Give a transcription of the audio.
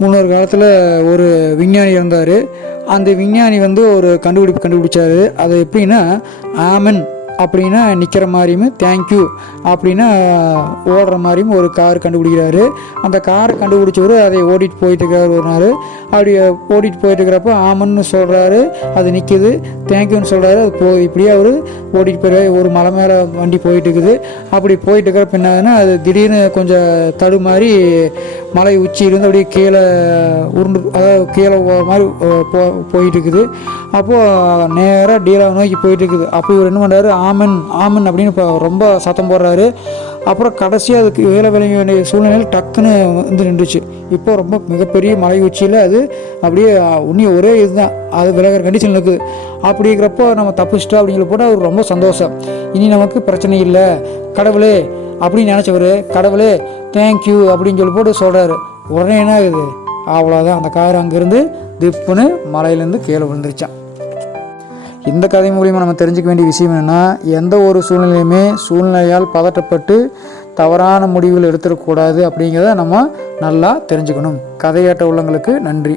முன்னொரு காலத்தில் ஒரு விஞ்ஞானி இருந்தார். அந்த விஞ்ஞானி வந்து ஒரு கண்டுபிடிச்சார். அது எப்படின்னா, ஆமன் அப்படின்னா நிற்கிற மாதிரியும், தேங்க்யூ அப்படின்னா ஓடுற மாதிரியும் ஒரு கார் கண்டுபிடிக்கிறாரு. அந்த காரை கண்டுபிடிச்சவர் அதை ஓடிட்டு போயிட்டு இருக்கிறார். ஒரு நாள் அப்படி ஓடிட்டு போயிட்டு இருக்கிறப்ப ஆமன்னு சொல்கிறாரு, அது நிற்கிது. தேங்க்யூன்னு சொல்கிறாரு, அது இப்படியே அவர் ஓடிட்டு போயிடுறாரு. ஒரு மலை மேலே வண்டி போயிட்டு இருக்குது. அப்படி போயிட்டு இருக்கிறப்ப என்னாதுன்னா, அது திடீர்னு கொஞ்சம் தடுமாறி மலை உச்சியிலேருந்து அப்படியே கீழே அதாவது கீழே மாதிரி போயிட்டு இருக்குது. அப்போது நேராக டீலாவை நோக்கி போயிட்டு இருக்குது. அப்போ இவர் என்ன பண்ணுறாரு, ஆமன் ஆமன் அப்படின்னு இப்போ ரொம்ப சத்தம் போடுறாரு. அப்புறம் கடைசியாக அதுக்கு விழ வேண்டிய சூழ்நிலையில் டக்குன்னு வந்து நின்றுச்சு. இப்போ ரொம்ப மிகப்பெரிய மலை உச்சியில் அது அப்படியே உன்னிய ஒரே இதுதான், அது விலகிற கண்டிஷன் இருக்குது. அப்படிங்கிறப்போ நம்ம தப்பிச்சிட்டா அப்படிங்கிற போட்டு அவர் ரொம்ப சந்தோஷம். இனி நமக்கு பிரச்சனை இல்லை கடவுளே அப்படின்னு நினச்சவர், கடவுளே தேங்க்யூ அப்படின்னு சொல்லி போட்டு சொல்கிறாரு. உடனே என்ன ஆகுது, அவ்வளோதான், அந்த கார் அங்கேருந்து திப்புன்னு மலையிலேருந்து கீழே விழுந்துருச்சான். இந்த கதை மூலிமா நம்ம தெரிஞ்சுக்க வேண்டிய விஷயம் என்னென்னா, எந்த ஒரு சூழ்நிலையுமே சூழ்நிலையால் பதட்டப்பட்டு தவறான முடிவுகள் எடுத்துடக்கூடாது அப்படிங்கிறத நம்ம நல்லா தெரிஞ்சுக்கணும். கதையாட்ட உள்ளவங்களுக்கு நன்றி.